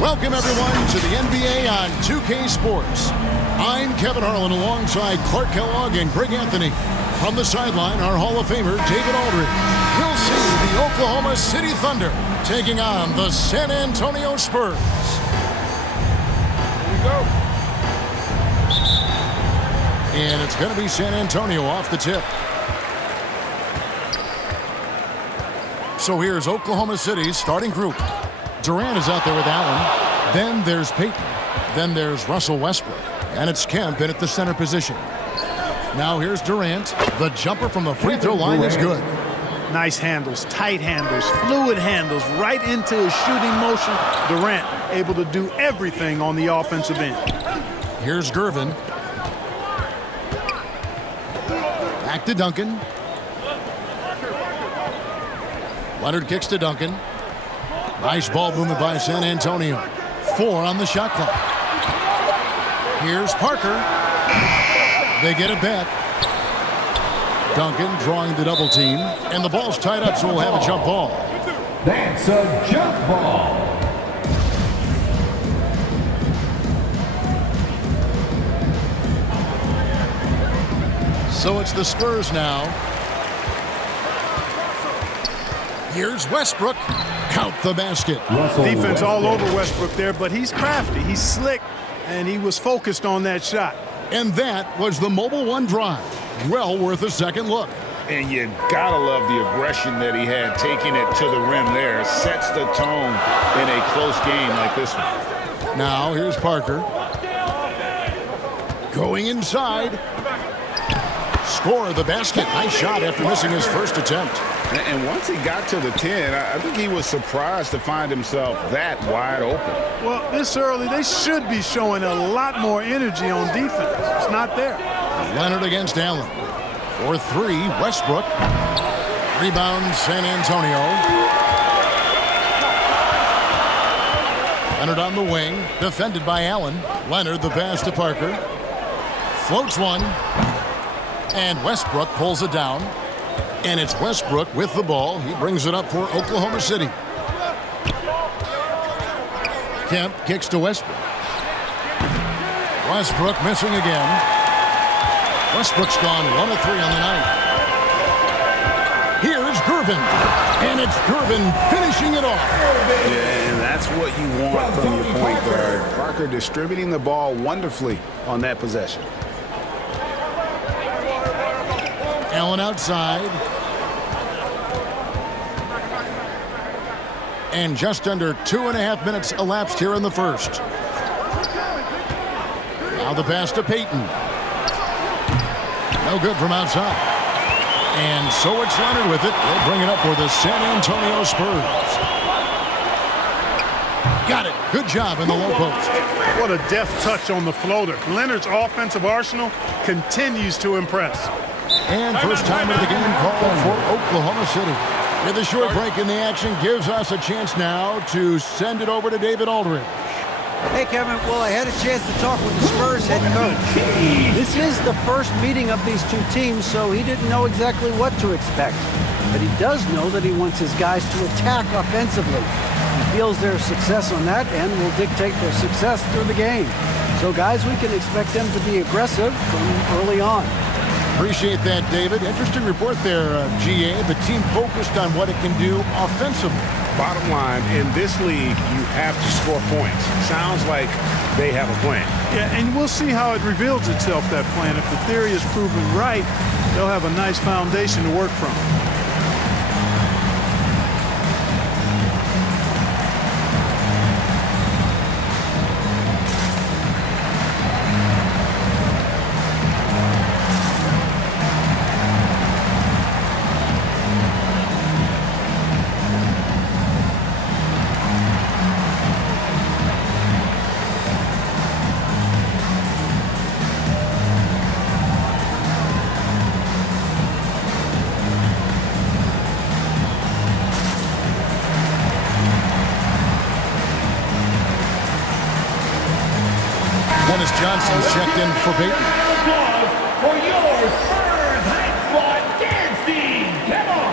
Welcome, everyone, to the NBA on 2K Sports. I'm Kevin Harlan alongside Clark Kellogg and Greg Anthony. From the sideline, our Hall of Famer, David Aldridge. We'll see the Oklahoma City Thunder taking on the San Antonio Spurs. Here we go. And it's going to be San Antonio off the tip. So here's Oklahoma City's starting group. Durant is out there with Allen. Then there's Payton. Then there's Russell Westbrook. And it's Kemp in at the center position. Now here's Durant. The jumper from the free throw line is good. Nice handles, tight handles, fluid handles, right into his shooting motion. Durant able to do everything on the offensive end. Here's Gervin. Back to Duncan. Leonard kicks to Duncan. Nice ball movement by San Antonio. 4 on the shot clock. Here's Parker. They get it back. Duncan drawing the double team. And the ball's tied up, so we'll have a jump ball. That's a jump ball. So it's the Spurs now. Here's Westbrook. Count the basket. Defense all over Westbrook there, but he's crafty. He's slick, and he was focused on that shot. And that was the Mobile One drive. Well worth a second look. And you gotta love the aggression that he had, taking it to the rim there. Sets the tone in a close game like this one. Now here's Parker. Going inside. Score the basket. Nice shot after missing his first attempt. And once he got to the 10, I think he was surprised to find himself that wide open. Well, this early, they should be showing a lot more energy on defense. It's not there. Leonard against Allen. For 3, Westbrook. Rebound, San Antonio. Leonard on the wing. Defended by Allen. Leonard the pass to Parker. Floats one. And Westbrook pulls it down. And it's Westbrook with the ball. He brings it up for Oklahoma City. Kemp kicks to Westbrook. Westbrook missing again. Westbrook's gone 1 of 3 on the night. Here's Gervin. And it's Gervin finishing it off. Yeah, and that's what you want from your point guard. Parker distributing the ball wonderfully on that possession. Allen outside. And just under 2.5 minutes elapsed here in the first. Now the pass to Payton. No good from outside. And so it's Leonard with it. They'll bring it up for the San Antonio Spurs. Got it. Good job in the low post. What a deft touch on the floater. Leonard's offensive arsenal continues to impress. And first time of the game called for Oklahoma City. With a short break in the action gives us a chance now to send it over to David Aldridge. Hey, Kevin. Well, I had a chance to talk with the Spurs head coach. This is the first meeting of these two teams, so he didn't know exactly what to expect. But he does know that he wants his guys to attack offensively. He feels their success on that end will dictate their success through the game. So, guys, we can expect them to be aggressive from early on. Appreciate that, David. Interesting report there, GA. The team focused on what it can do offensively. Bottom line, in this league, you have to score points. Sounds like they have a plan. Yeah, and we'll see how it reveals itself, that plan. If the theory is proven right, they'll have a nice foundation to work from. Dennis Johnson's checked in for Payton. For your Spurs High Squad dance team, come on!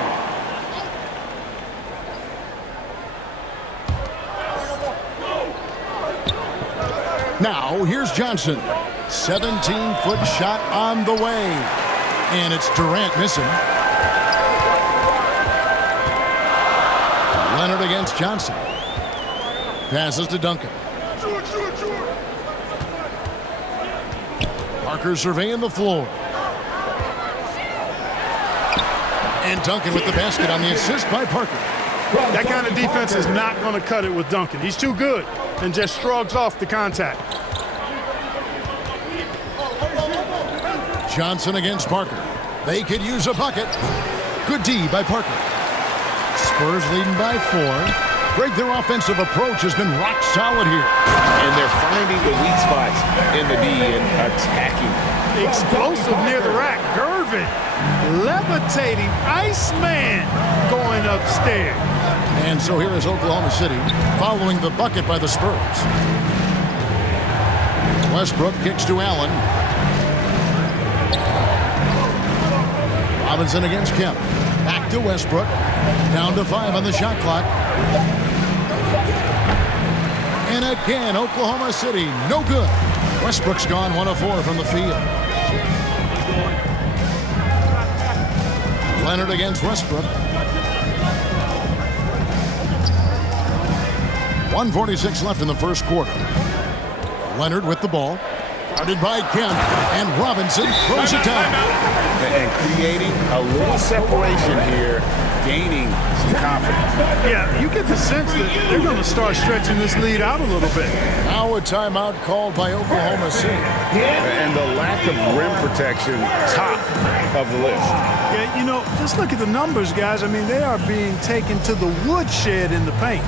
Now, here's Johnson. 17-foot shot on the way. And it's Durant missing. Leonard against Johnson. Passes to Duncan. Parker surveying the floor. And Duncan with the basket on the assist by Parker. That kind of defense is not going to cut it with Duncan. He's too good and just shrugs off the contact. Johnson against Parker. They could use a bucket. Good D by Parker. Spurs leading by 4. Greg, their offensive approach has been rock solid here. And they're finding the weak spots in the D and attacking. Explosive near the rack. Gervin levitating. Iceman going upstairs. And so here is Oklahoma City following the bucket by the Spurs. Westbrook kicks to Allen. Robinson against Kemp. Back to Westbrook. Down to 5 on the shot clock. And again, Oklahoma City, no good. Westbrook's gone 1 of 4 from the field. Leonard against Westbrook. 1:46 left in the first quarter. Leonard with the ball. Guarded by Kemp. And Robinson throws it down. And creating a little separation here, gaining some confidence. Yeah, you get the sense that they're going to start stretching this lead out a little bit. Now a timeout called by Oklahoma City. And the lack of rim protection, top of the list. Yeah, you know, just look at the numbers, guys. I mean, they are being taken to the woodshed in the paint.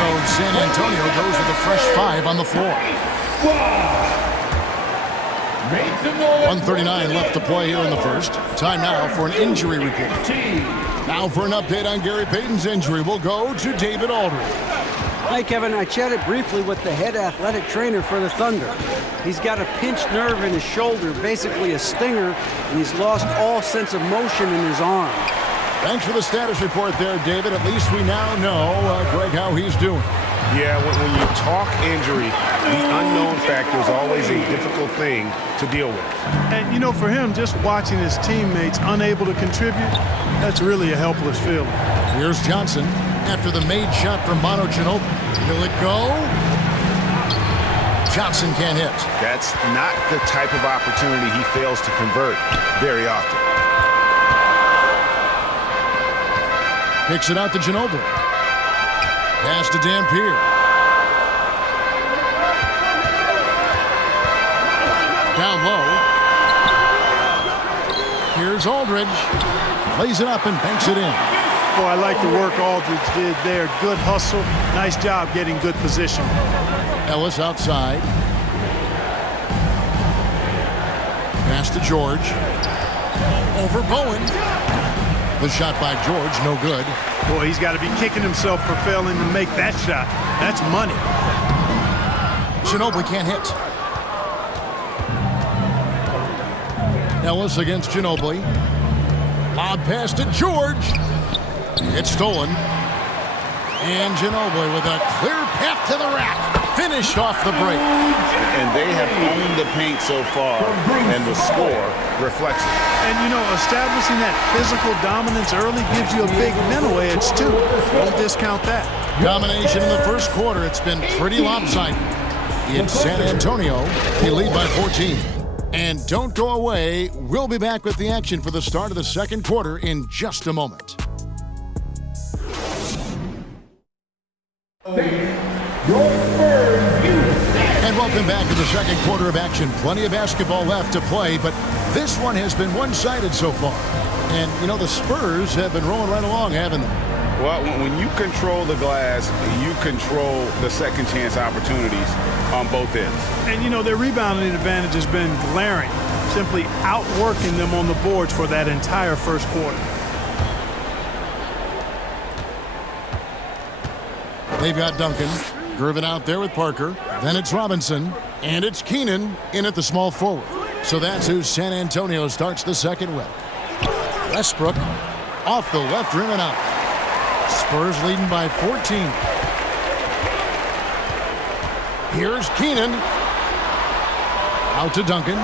So San Antonio goes with a fresh 5 on the floor. 1:39 left to play here in the first. Time now for an injury report. Now for an update on Gary Payton's injury, we'll go to David Aldridge. Hi, Kevin. I chatted briefly with the head athletic trainer for the Thunder. He's got a pinched nerve in his shoulder, basically a stinger, and he's lost all sense of motion in his arm. Thanks for the status report there, David. At least we now know, Greg, how he's doing. Yeah, when you talk injury, the unknown factor is always a difficult thing to deal with. And, you know, for him, just watching his teammates unable to contribute, that's really a helpless feeling. Here's Johnson after the made shot from Manu Ginobili. Will it go? Johnson can't hit. That's not the type of opportunity he fails to convert very often. Kicks it out to Ginobili. Pass to Dampier. Down low. Here's Aldridge. Lays it up and banks it in. Boy, I like the work Aldridge did there. Good hustle. Nice job getting good position. Ellis outside. Pass to George. Over Bowen. The shot by George, no good. Boy, he's got to be kicking himself for failing to make that shot. That's money. Ginobili can't hit. Ellis against Ginobili. Lob pass to George. It's stolen. And Ginobili with a clear path to the rack. finished off the break. And they have owned the paint so far, and the score reflects it. And, you know, establishing that physical dominance early gives you a big mental edge, too. Don't discount that. Domination in the first quarter. It's been pretty lopsided. In San Antonio, they lead by 14. And don't go away. We'll be back with the action for the start of the second quarter in just a moment. And welcome back to the second quarter of action. Plenty of basketball left to play, but this one has been one-sided so far. And, you know, the Spurs have been rolling right along, haven't they? Well, when you control the glass, you control the second chance opportunities on both ends. And, you know, their rebounding advantage has been glaring, simply outworking them on the boards for that entire first quarter. They've got Duncan. Gervin out there with Parker. Then it's Robinson. And it's Keenan in at the small forward. So that's who San Antonio starts the second with. Westbrook off the left rim and out. Spurs leading by 14. Here's Keenan. Out to Duncan.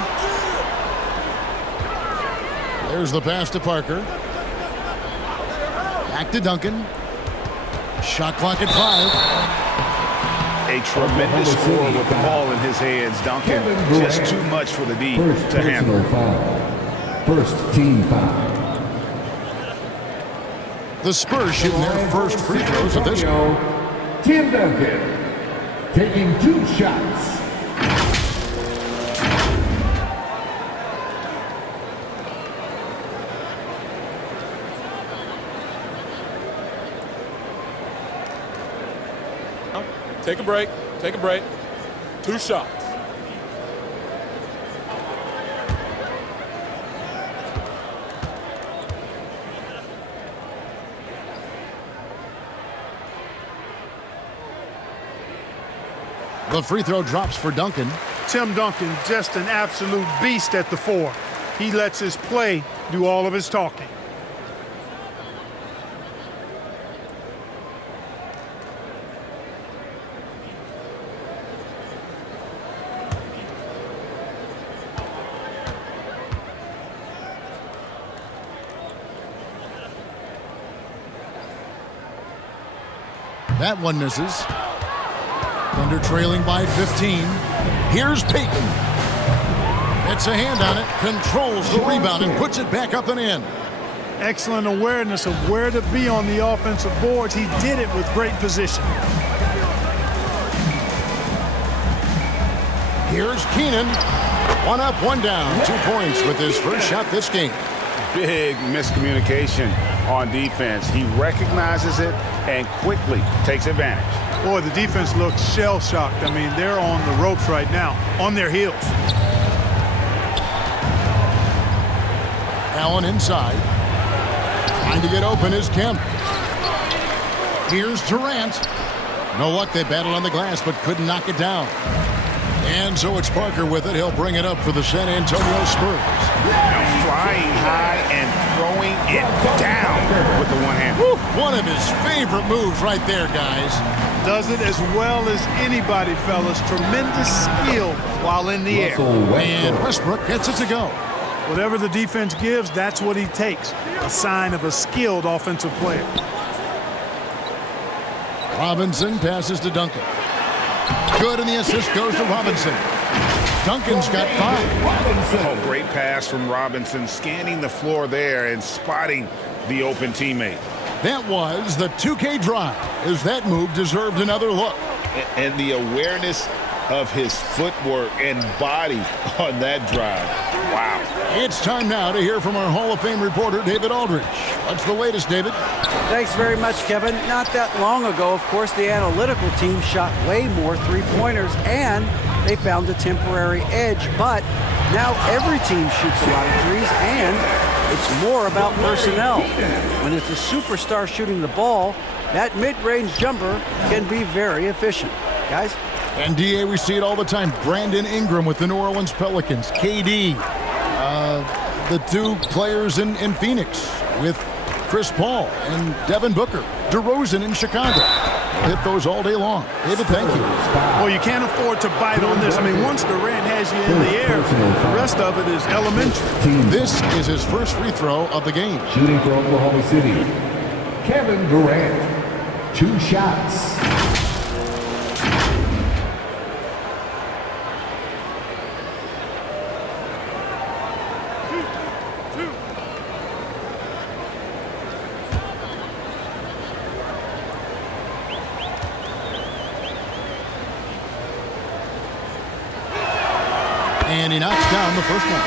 There's the pass to Parker. Back to Duncan. Shot clock at 5. A tremendous score with the ball in his hands. Duncan, just too much for the D to handle. First team foul. The Spurs shooting their first free throws of this game. Tim Duncan taking 2 shots. Take a break. Take a break. 2 shots. The free throw drops for Duncan. Tim Duncan, just an absolute beast at the 4. He lets his play do all of his talking. That one misses. Thunder trailing by 15. Here's Payton. Gets a hand on it, controls the rebound, and puts it back up and in. Excellent awareness of where to be on the offensive boards. He did it with great position. Here's Keenan. 1 up, 1 down. 2 points with his first shot this game. Big miscommunication on defense. He recognizes it and quickly takes advantage. Boy, the defense looks shell-shocked. I mean, they're on the ropes right now, on their heels. Allen inside. Trying to get open is Kemp. Here's Durant. No luck, they battled on the glass but couldn't knock it down. And so it's Parker with it. He'll bring it up for the San Antonio Spurs. Flying high and throwing it down with the one hand. Woo, one of his favorite moves right there, guys. Does it as well as anybody, fellas. Tremendous skill while in the air. And Westbrook gets it to go. Whatever the defense gives, that's what he takes. A sign of a skilled offensive player. Robinson passes to Duncan. Good, and the assist goes to Robinson. Duncan's got 5. Oh, great pass from Robinson, scanning the floor there and spotting the open teammate. That was the 2K drive, as that move deserved another look. And the awareness of his footwork and body on that drive. Wow. It's time now to hear from our Hall of Fame reporter, David Aldridge. What's the latest, David? Thanks very much, Kevin. Not that long ago, of course, the analytical team shot way more three-pointers, and they found a temporary edge. But now every team shoots a lot of threes, and it's more about personnel. When it's a superstar shooting the ball, that mid-range jumper can be very efficient. Guys? And, D.A., we see it all the time. Brandon Ingram with the New Orleans Pelicans. KD, the 2 players in Phoenix with Chris Paul and Devin Booker. DeRozan in Chicago. Hit those all day long. David, thank you. Well, you can't afford to bite on this. I mean, once Durant has you in the air, the rest of it is elementary. This is his first free throw of the game. Shooting for Oklahoma City, Kevin Durant. 2 shots. And he knocks down the first one.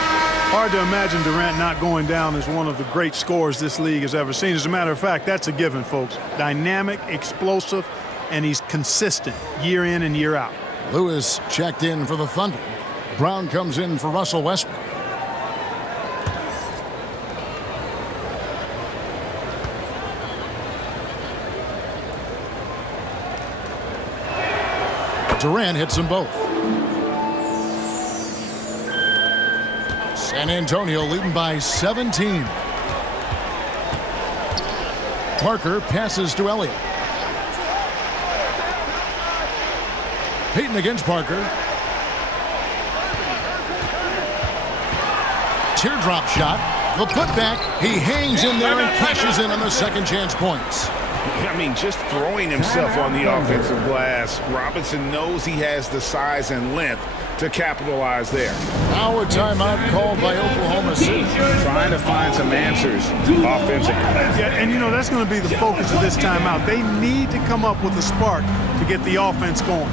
Hard to imagine Durant not going down as one of the great scorers this league has ever seen. As a matter of fact, that's a given, folks. Dynamic, explosive, and he's consistent year in and year out. Lewis checked in for the Thunder. Brown comes in for Russell Westbrook. Durant hits them both. San Antonio leading by 17. Parker passes to Elliott. Payton against Parker. Teardrop shot. The putback. He hangs in there and cashes in on the second chance points. I mean, just throwing himself on the offensive glass. Robinson knows he has the size and length to capitalize there. Now a timeout called by Oklahoma City. Trying to find some answers offensively. Yeah, and you know, that's going to be the focus of this timeout. They need to come up with a spark to get the offense going.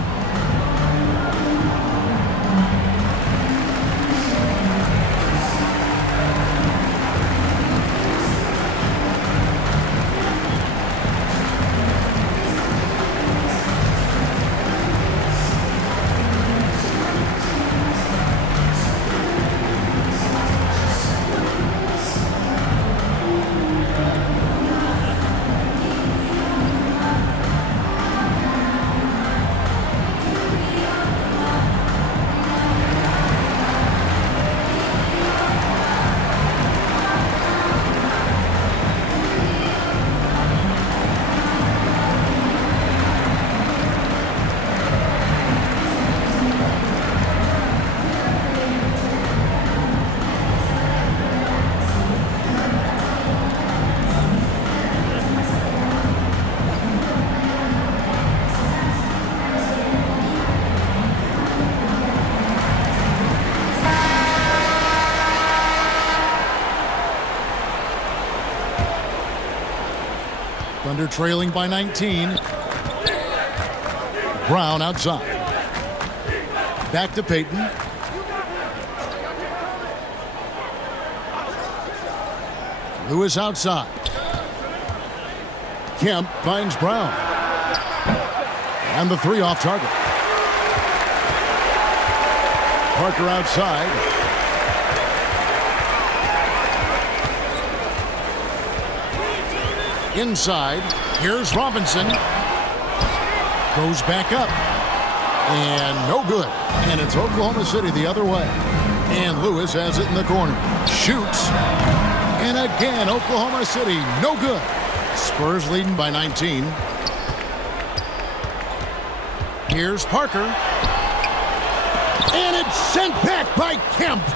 Thunder trailing by 19. Brown outside. Back to Payton. Lewis outside. Kemp finds Brown. And the 3 off target. Parker outside. Inside, here's Robinson. Goes back up. And no good. And it's Oklahoma City the other way. And Lewis has it in the corner. Shoots. And again, Oklahoma City, no good. Spurs leading by 19. Here's Parker. And it's sent back by Kemp.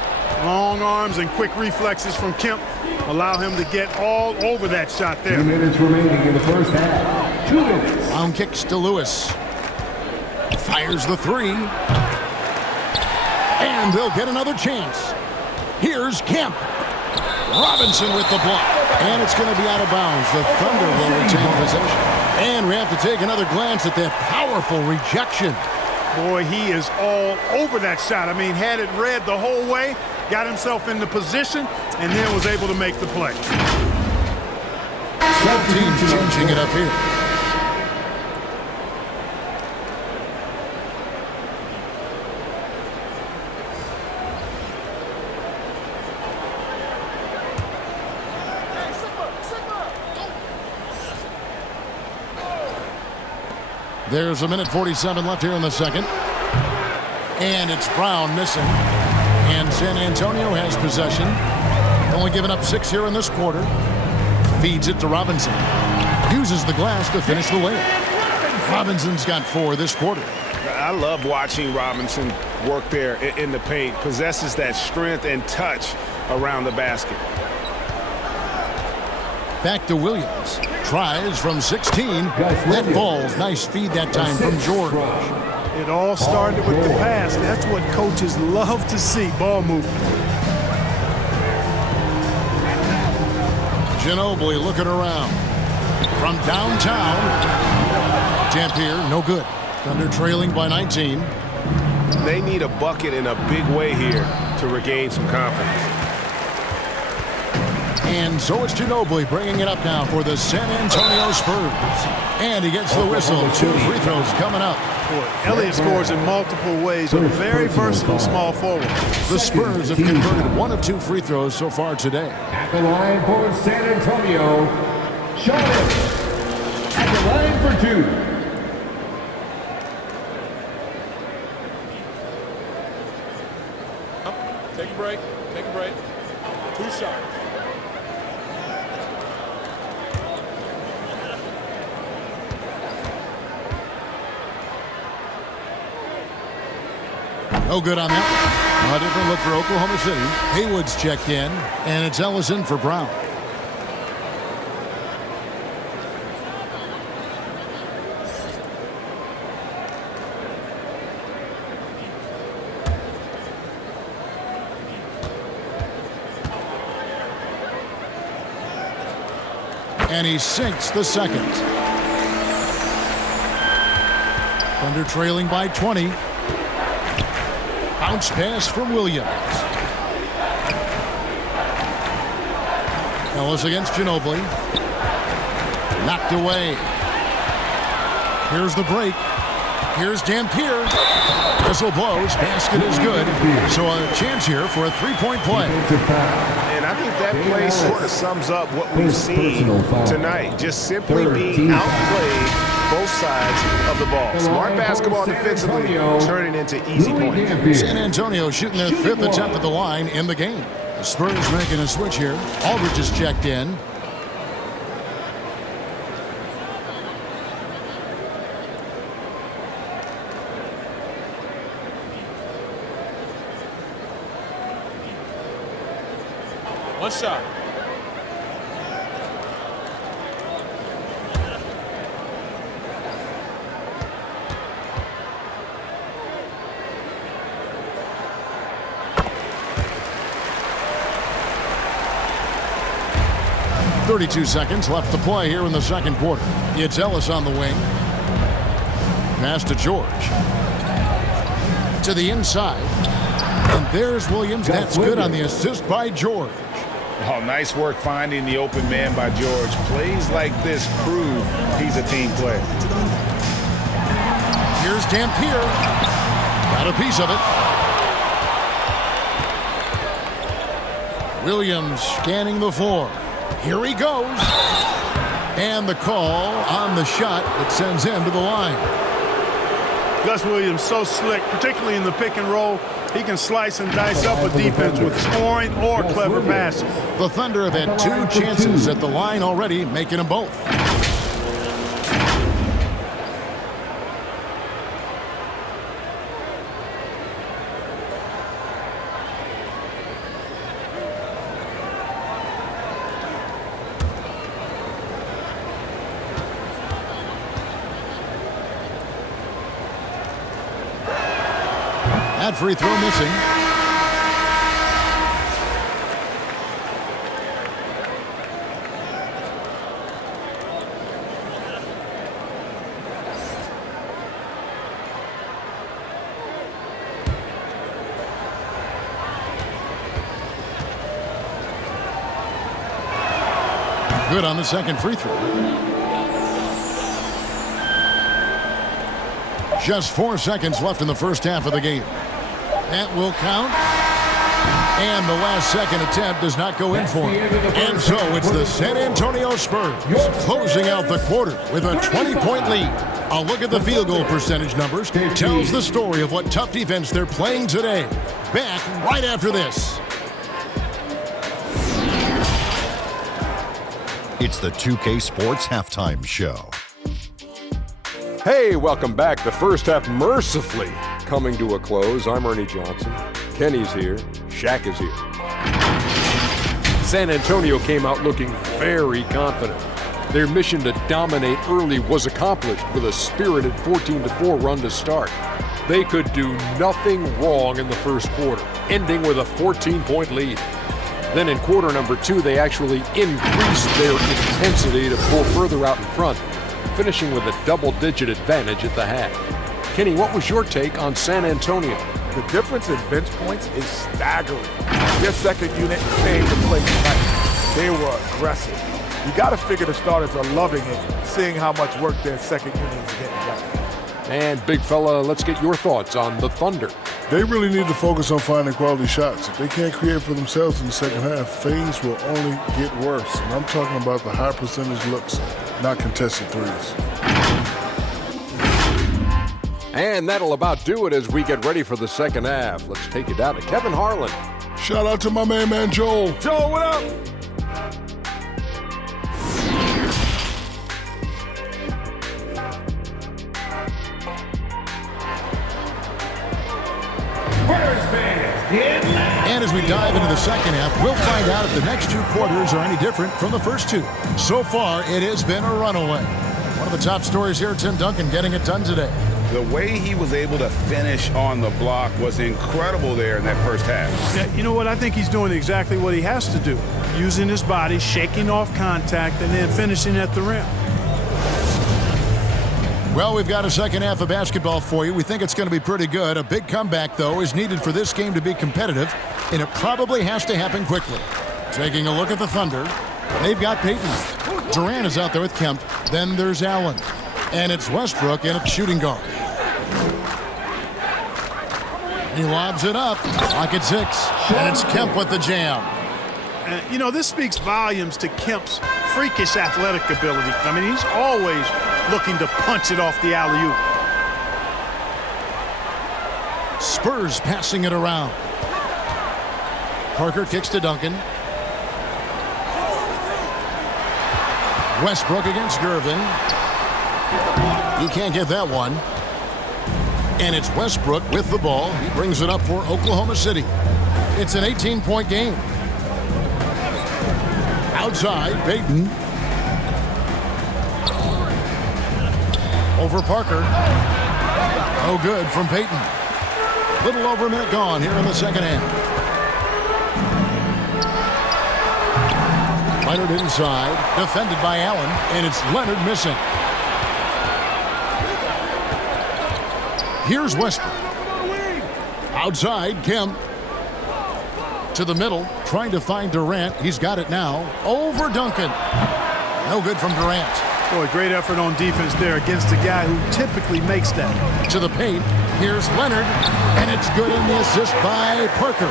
Long arms and quick reflexes from Kemp allow him to get all over that shot there. 2 minutes remaining in the first half. 2 minutes. Brown kicks to Lewis. Fires the 3. And they'll get another chance. Here's Kemp. Robinson with the block. And it's going to be out of bounds. The Thunder will retain possession. And we have to take another glance at that powerful rejection. Boy, he is all over that shot. I mean, had it read the whole way, got himself into position, and then was able to make the play. Both teams changing it up here. There's 1:47 left here in the second. And it's Brown missing. And San Antonio has possession. Only giving up 6 here in this quarter. Feeds it to Robinson. Uses the glass to finish the layup. Robinson's got 4 this quarter. I love watching Robinson work there in the paint. Possesses that strength and touch around the basket. Back to Williams. Tries from 16. That falls. Nice feed that time from George. It all started with the pass. That's what coaches love to see, ball movement. Ginobili looking around. From downtown. Dampier, no good. Thunder trailing by 19. They need a bucket in a big way here to regain some confidence. And so it's Ginobili bringing it up now for the San Antonio Spurs. And he gets the whistle. 2 free throws coming up. Boy, Elliott scores in multiple ways. A very versatile small forward. The Spurs have converted 1 of 2 free throws so far today. At the line for San Antonio, Sean at the line for 2. Take a break. Take a break. 2 shots. No good on that. A different look for Oklahoma City. Haywood's checked in, and it's Ellison for Brown. And he sinks the second. Thunder trailing by 20. Bounce pass from Williams. Ellis against Ginobili. Knocked away. Here's the break. Here's Dampier. Whistle blows. Basket is good. So a chance here for a 3-point play. And I think that play sort of sums up what we've seen tonight. Just simply being outplayed both sides of the ball. Smart basketball defensively, turning into easy points. San Antonio shooting their 5th attempt at the line in the game. The Spurs making a switch here. Aldridge is checked in. One shot. .32 seconds left to play here in the second quarter. It's Ellis on the wing. Pass to George. To the inside. And there's Williams. That's good on the assist by George. Oh, nice work finding the open man by George. Plays like this prove he's a team player. Here's Dampier. Got a piece of it. Williams scanning the floor. Here he goes. And the call on the shot that sends him to the line. Gus Williams so slick, particularly in the pick and roll. He can slice and dice up a defense with scoring or clever passing. The Thunder have had 2 chances at the line already, making them both. That free throw missing. Good on the second free throw. Just 4 seconds left in the first half of the game. That will count. And the last second attempt does not go in for him. And so it's the San Antonio Spurs closing out the quarter with a 20-point lead. A look at the field goal percentage numbers tells the story of what tough defense they're playing today. Back right after this. It's the 2K Sports Halftime Show. Hey, welcome back. The first half mercifully coming to a close. I'm Ernie Johnson. Kenny's here. Shaq is here. San Antonio came out looking very confident. Their mission to dominate early was accomplished with a spirited 14-4 run to start. They could do nothing wrong in the first quarter, ending with a 14-point lead. Then in quarter number 2, they actually increased their intensity to pull further out in front, finishing with a double-digit advantage at the half. Kenny, what was your take on San Antonio? The difference in bench points is staggering. Their second unit came to play tonight. They were aggressive. You got to figure the starters are loving it, seeing how much work their second unit is getting done. And big fella, let's get your thoughts on the Thunder. They really need to focus on finding quality shots. If they can't create for themselves in the second half, things will only get worse. And I'm talking about the high percentage looks, not contested threes. And that'll about do it as we get ready for the second half. Let's take it down to Kevin Harlan. Shout out to my man Joel. Joel, what up? And as we dive into the second half, we'll find out if the next 2 quarters are any different from the first 2. So far, it has been a runaway. One of the top stories here, Tim Duncan getting it done today. The way he was able to finish on the block was incredible there in that first half. Yeah, you know what? I think he's doing exactly what he has to do. Using his body, shaking off contact, and then finishing at the rim. Well, we've got a second half of basketball for you. We think it's going to be pretty good. A big comeback, though, is needed for this game to be competitive, and it probably has to happen quickly. Taking a look at the Thunder, they've got Payton. Durant is out there with Kemp. Then there's Allen. And it's Westbrook in at shooting guard. He lobs it up. Clock at 6. And it's Kemp with the jam. You know, this speaks volumes to Kemp's freakish athletic ability. I mean, he's always looking to punch it off the alley-oop. Spurs passing it around. Parker kicks to Duncan. Westbrook against Gervin. He can't get that one. And it's Westbrook with the ball. He brings it up for Oklahoma City. It's an 18-point game. Outside, Payton. Over Parker. No good from Payton. Little over a minute gone here in the second half. Leonard inside, defended by Allen, and it's Leonard missing. Here's Westbrook. Outside, Kemp. To the middle, trying to find Durant. He's got it now. Over Duncan. No good from Durant. Boy, great effort on defense there against a guy who typically makes that. To the paint. Here's Leonard. And it's good in the assist by Parker.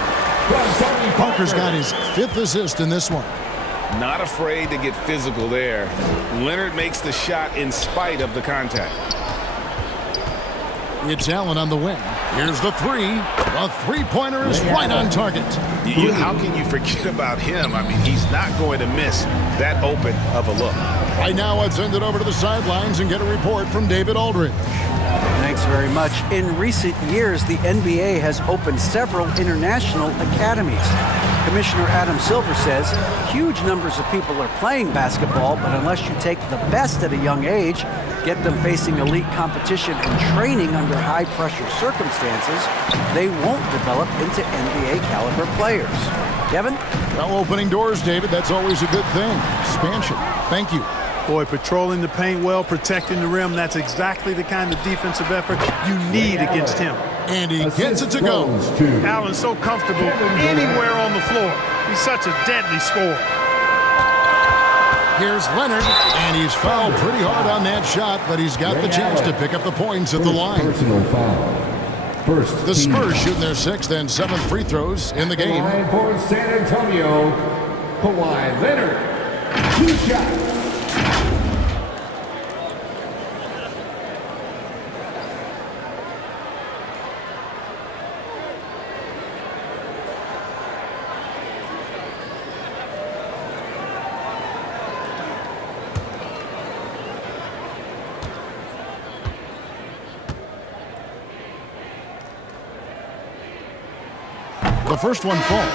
Parker's got his 5th assist in this one. Not afraid to get physical there. Leonard makes the shot in spite of the contact. It's Allen on the wing. Here's the 3. The three-pointer is right on target. How can you forget about him? I mean, he's not going to miss that open of a look. Right now, I'd send it over to the sidelines and get a report from David Aldridge. Thanks very much. In recent years, the NBA has opened several international academies. Commissioner Adam Silver says huge numbers of people are playing basketball, but unless you take the best at a young age, get them facing elite competition and training under high-pressure circumstances, they won't develop into NBA-caliber players. Kevin? Well, opening doors, David, that's always a good thing. Expansion. Thank you. Boy, patrolling the paint well, protecting the rim, that's exactly the kind of defensive effort you need against him. And he gets it to go. Allen's so comfortable anywhere on the floor. He's such a deadly scorer. Here's Leonard, and he's fouled pretty hard on that shot, but he's got the chance to pick up the points at the line. Personal foul. First The Spurs shooting their 6th and 7th free throws in the game. Line for San Antonio, Kawhi Leonard. 2 shots. The first one falls.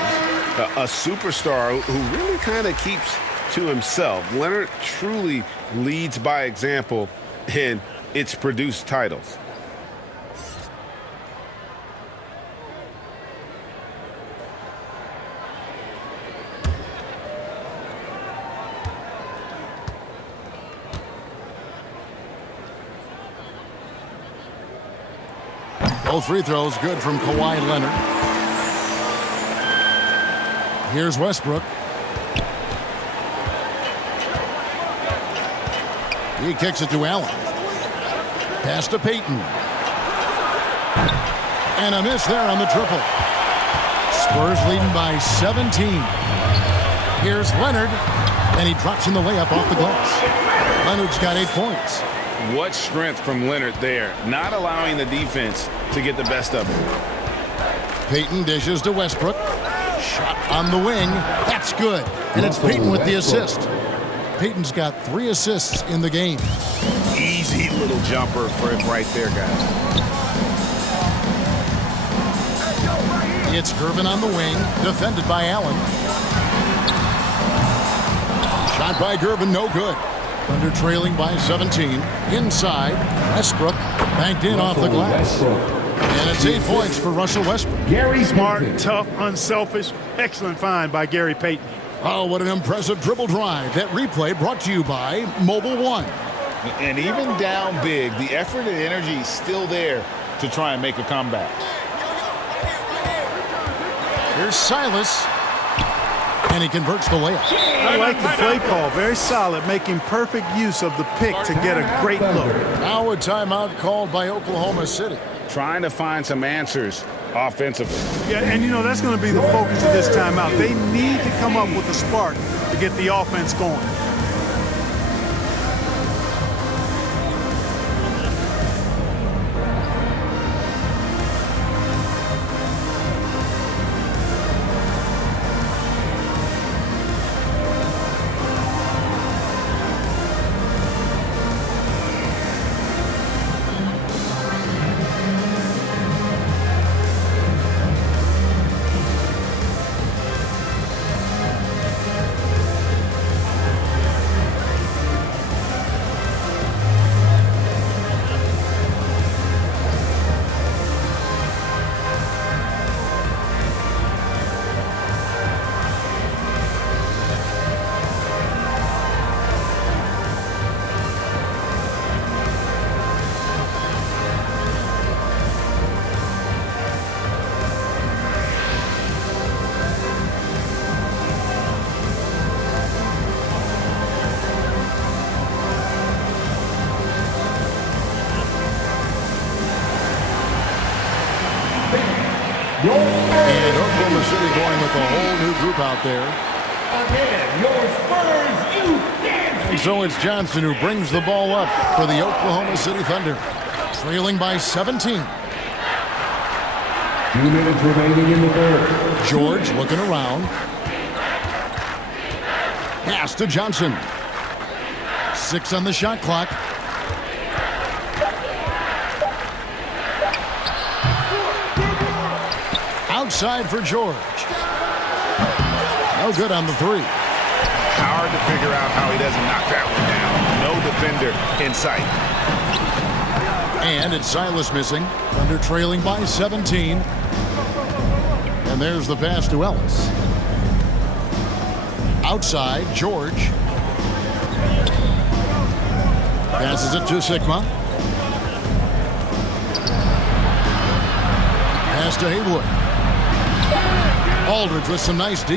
A superstar who really kind of keeps to himself. Leonard truly leads by example, and it's produced titles. Both free throws good from Kawhi Leonard. Here's Westbrook. He kicks it to Allen. Pass to Payton. And a miss there on the triple. Spurs leading by 17. Here's Leonard. And he drops in the layup off the glass. Leonard's got 8 points. What strength from Leonard there, not allowing the defense to get the best of him. Payton dishes to Westbrook. Shot on the wing. That's good. And it's Payton with the assist. Payton's got 3 assists in the game. Easy little jumper for him right there, guys. It's Gervin on the wing, defended by Allen. Shot by Gervin, no good. Thunder trailing by 17. Inside, Westbrook banked in off the glass. And it's 8 points for Russell Westbrook. Gary Smart, tough, unselfish. Excellent find by Gary Payton. Oh, what an impressive dribble drive. That replay brought to you by Mobile One. And even down big, the effort and energy is still there to try and make a comeback. Here's Silas. And he converts the layup. I like the play call. Very solid, making perfect use of the pick to get a great look. Now a timeout called by Oklahoma City. Trying to find some answers offensively. Yeah, and you know, that's going to be the focus of this timeout. They need to come up with a spark to get the offense going. And Oklahoma City going with a whole new group out there. Again, your Spurs, you dance. And so it's Johnson who brings the ball up for the Oklahoma City Thunder. Trailing by 17. 2 minutes remaining in the third. George looking around. Pass to Johnson. 6 on the shot clock. Outside for George. No good on the 3. Hard to figure out how he doesn't knock that one down. No defender in sight. And it's Silas missing. Thunder trailing by 17. And there's the pass to Ellis. Outside, George. Passes it to Sigma. Pass to Haywood. Aldridge with some nice D.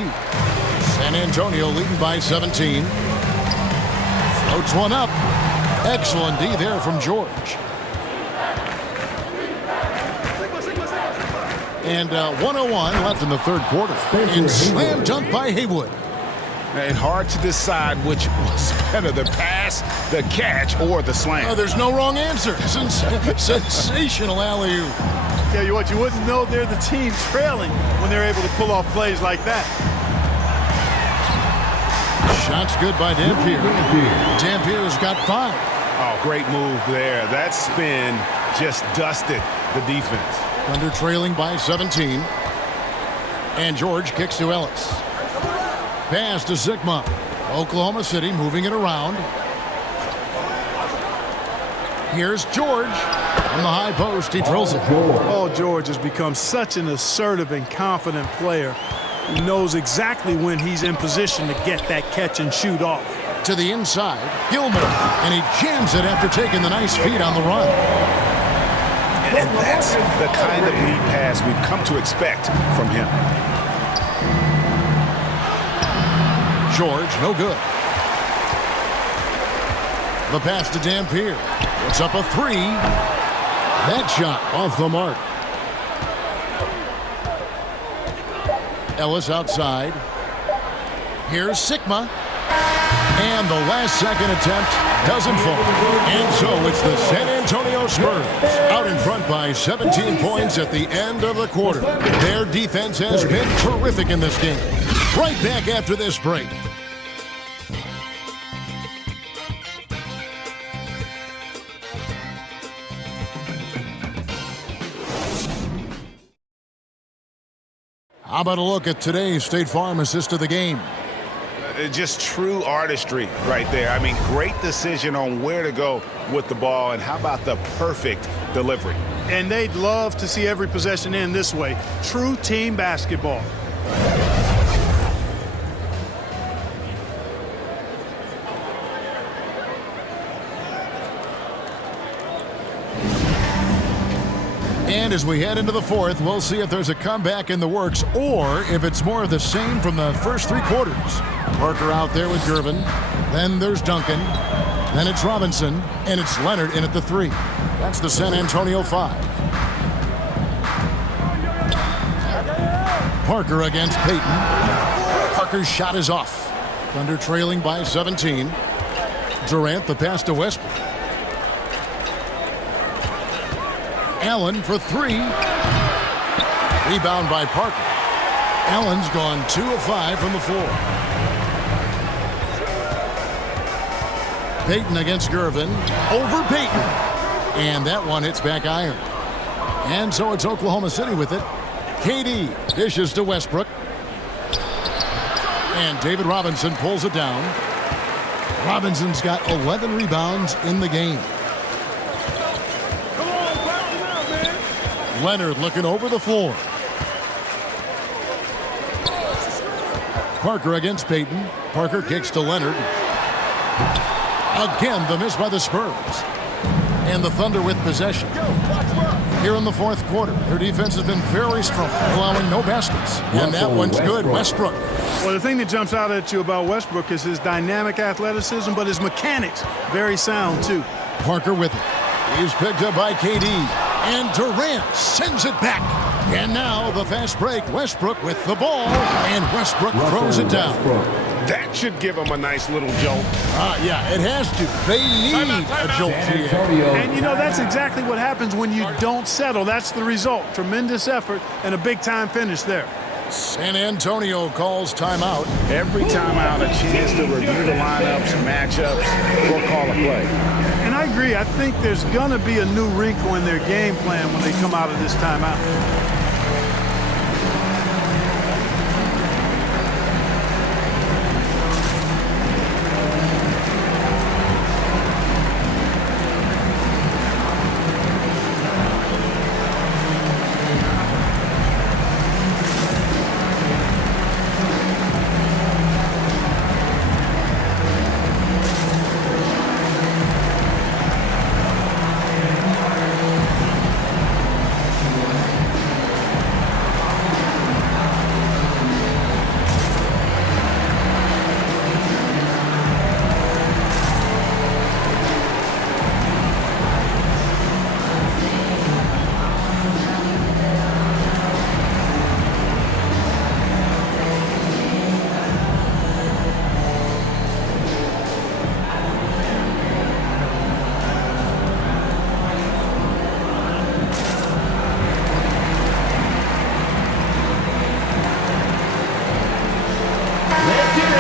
San Antonio leading by 17. Floats one up. Excellent D there from George. And 1:01 left in the third quarter. And slam dunk by Haywood. And hard to decide which was better, the pass, the catch, or the slam. Oh, there's no wrong answer. Sensational alley-oop. Tell you what, you wouldn't know they're the team trailing when they're able to pull off plays like that. Shot's good by Dampier. Dampier's got 5. Oh, great move there. That spin just dusted the defense. Thunder trailing by 17. And George kicks to Ellis. Pass to Sigma. Oklahoma City moving it around. Here's George. From the high post, he drills it. Paul George has become such an assertive and confident player. He knows exactly when he's in position to get that catch and shoot off. To the inside, Gilmore. And he jams it after taking the nice feed on the run. And that's the kind of lead pass we've come to expect from him. George, no good. The pass to Dampier. It's up a three. That shot off the mark. Ellis outside. Here's Sigma. And the last second attempt doesn't fall. And so it's the San Antonio Spurs out in front by 17 points at the end of the quarter. Their defense has been terrific in this game. Right back after this break. How about a look at today's State Farm assist of the game? Just true artistry right there. I mean, great decision on where to go with the ball, and how about the perfect delivery? And they'd love to see every possession end this way. True team basketball. And as we head into the fourth, we'll see if there's a comeback in the works or if it's more of the same from the first three quarters. Parker out there with Gervin. Then there's Duncan. Then it's Robinson. And it's Leonard in at the three. That's the San Antonio 5. Parker against Payton. Parker's shot is off. Thunder trailing by 17. Durant the pass to Westbrook. Allen for three. Rebound by Parker. Allen's gone 2 of 5 from the floor. Payton against Gervin. Over Payton. And that one hits back iron. And so it's Oklahoma City with it. KD dishes to Westbrook. And David Robinson pulls it down. Robinson's got 11 rebounds in the game. Leonard looking over the floor. Parker against Payton. Parker kicks to Leonard. Again, the miss by the Spurs. And the Thunder with possession. Here in the fourth quarter, their defense has been very strong, allowing no baskets. And that one's good. Westbrook. Well, the thing that jumps out at you about Westbrook is his dynamic athleticism, but his mechanics, very sound, too. Parker with it. He's picked up by KD. And Durant sends it back. And now the fast break. Westbrook with the ball. And Westbrook throws it down. That should give him a nice little jolt. Yeah, it has to. They need a jolt here. And, you know, that's exactly what happens when you don't settle. That's the result. Tremendous effort and a big-time finish there. San Antonio calls timeout. Every timeout, a chance to review the lineups, matchups, or call a play. And I agree. I think there's going to be a new wrinkle in their game plan when they come out of this timeout.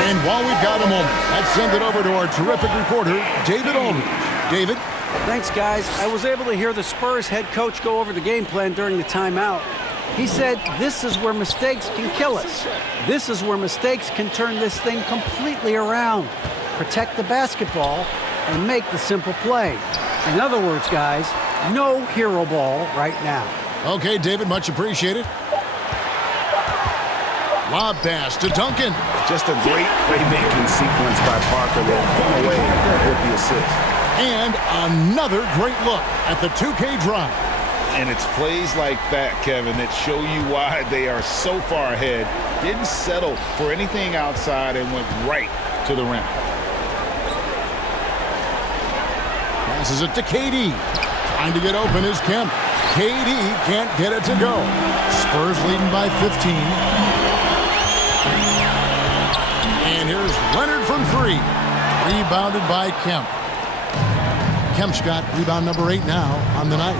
And while we've got a moment, let's send it over to our terrific reporter, David Aldridge. David? Thanks, guys. I was able to hear the Spurs head coach go over the game plan during the timeout. He said, this is where mistakes can kill us. This is where mistakes can turn this thing completely around. Protect the basketball and make the simple play. In other words, guys, no hero ball right now. Okay, David, much appreciated. Lob pass to Duncan. Just a great playmaking sequence by Parker there. Come away with the assist. And another great look at the 2K drive. And it's plays like that, Kevin, that show you why they are so far ahead. Didn't settle for anything outside and went right to the rim. Passes it to KD. Trying to get open is Kemp. KD can't get it to go. Spurs leading by 15. And here's Leonard from 3. Rebounded by Kemp. Kemp's got rebound number 8 now on the night.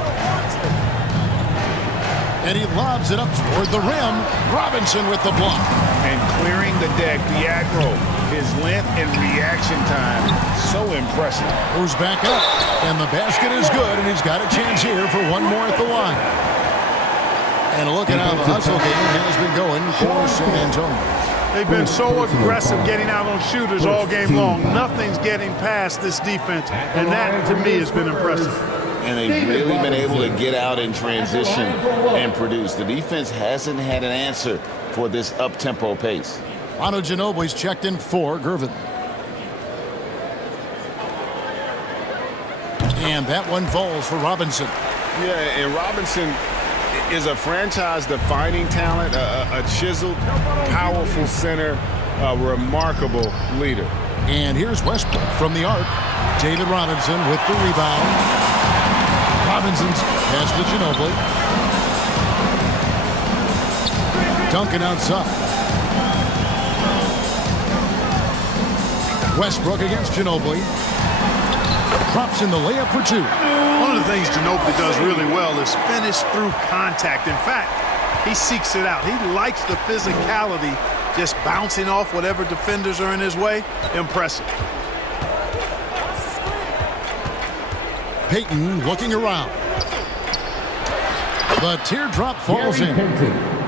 And he lobs it up toward the rim. Robinson with the block. And clearing the deck, the aggro. His length and reaction time, so impressive. Goes back up, and the basket is good, and he's got a chance here for one more at the line. And look at how the hustle game has been going for San Antonio. They've been so aggressive getting out on shooters all game long. Nothing's getting past this defense, and that, to me, has been impressive. And they've really been able to get out in transition and produce. The defense hasn't had an answer for this up-tempo pace. Manu Ginobili's checked in for Gervin. And that one falls for Robinson. Yeah, and Robinson is a franchise-defining talent, a chiseled, powerful center, a remarkable leader. And here's Westbrook from the arc. David Robinson with the rebound. Robinson's pass to Ginobili. Duncan outside. Westbrook against Ginobili. Drops in the layup for 2. One of the things Ginobili does really well is finish through contact. In fact, he seeks it out. He likes the physicality, just bouncing off whatever defenders are in his way. Impressive. Payton looking around. The teardrop falls in.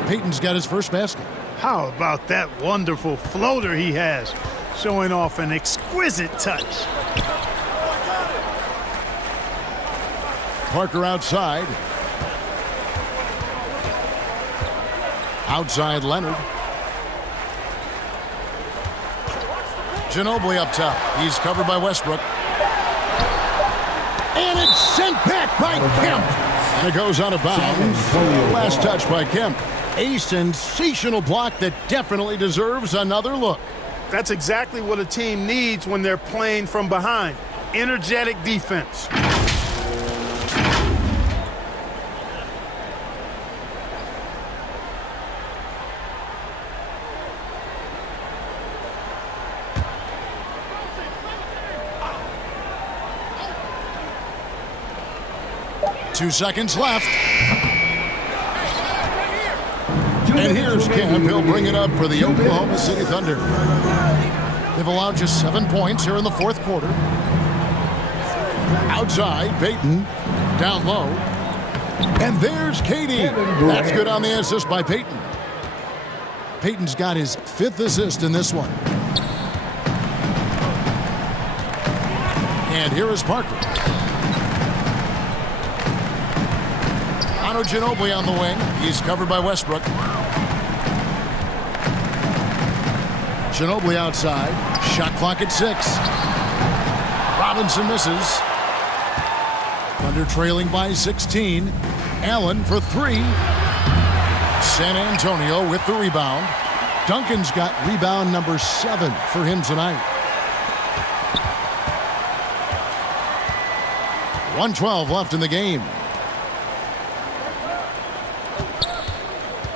Payton's got his first basket. How about that wonderful floater he has, showing off an exquisite touch. Parker outside. Outside Leonard. Ginobili up top. He's covered by Westbrook. And it's sent back by Kemp. And it goes out of bounds. Last touch by Kemp. A sensational block that definitely deserves another look. That's exactly what a team needs when they're playing from behind. Energetic defense. Two seconds left. And here's Kemp. He'll bring it up for the Oklahoma City Thunder. They've allowed just 7 points here in the fourth quarter. Outside, Payton. Down low. And there's KD. That's good on the assist by Payton. Payton's got his 5th assist in this one. And here is Parker. Manu Ginobili on the wing. He's covered by Westbrook. Ginobili outside. Shot clock at 6. Robinson misses. Thunder trailing by 16. Allen for 3. San Antonio with the rebound. Duncan's got rebound number 7 for him tonight. 1:12 left in the game.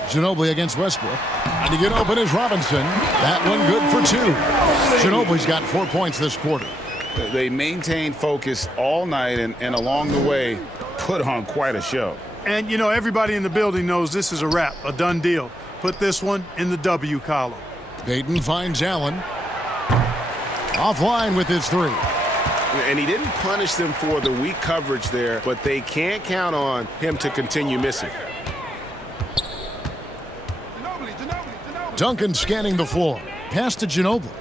Ginobili against Westbrook. And to get open is Robinson. That one good for 2. Ginobili's got 4 points this quarter. They maintained focus all night and along the way put on quite a show. And, you know, everybody in the building knows this is a wrap, a done deal. Put this one in the W column. Payton finds Allen. Offline with his 3. And he didn't punish them for the weak coverage there, but they can't count on him to continue missing. Duncan scanning the floor. Pass to Ginobili.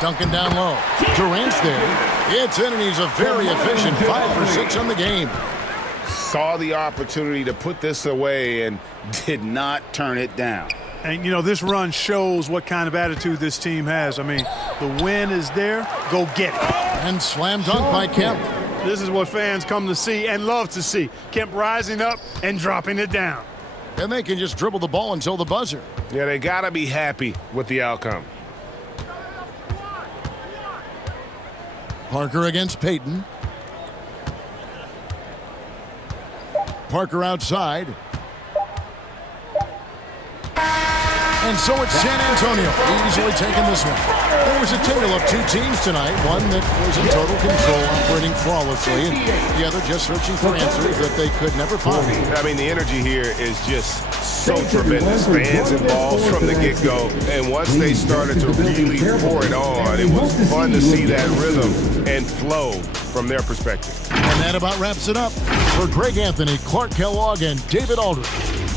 Duncan down low. Durant's there. It's in, and he's a very efficient 5 for 6 on the game. Saw the opportunity to put this away and did not turn it down. And, you know, this run shows what kind of attitude this team has. I mean, the win is there. Go get it. And slam dunk by Kemp. This is what fans come to see and love to see. Kemp rising up and dropping it down. And they can just dribble the ball until the buzzer. Yeah, they got to be happy with the outcome. Parker against Payton. Parker outside. And so it's San Antonio easily taking this one. There was a tale of two teams tonight, one that was in total control, operating flawlessly, and the other just searching for answers that they could never find. I mean, the energy here is just so tremendous. Fans involved from the get-go, and once they started to really pour it on, it was fun to see that rhythm and flow from their perspective. And that about wraps it up. For Greg Anthony, Clark Kellogg, and David Aldridge,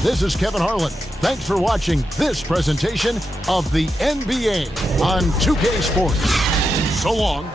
this is Kevin Harlan. Thanks for watching this presentation of the NBA on 2K Sports. So long.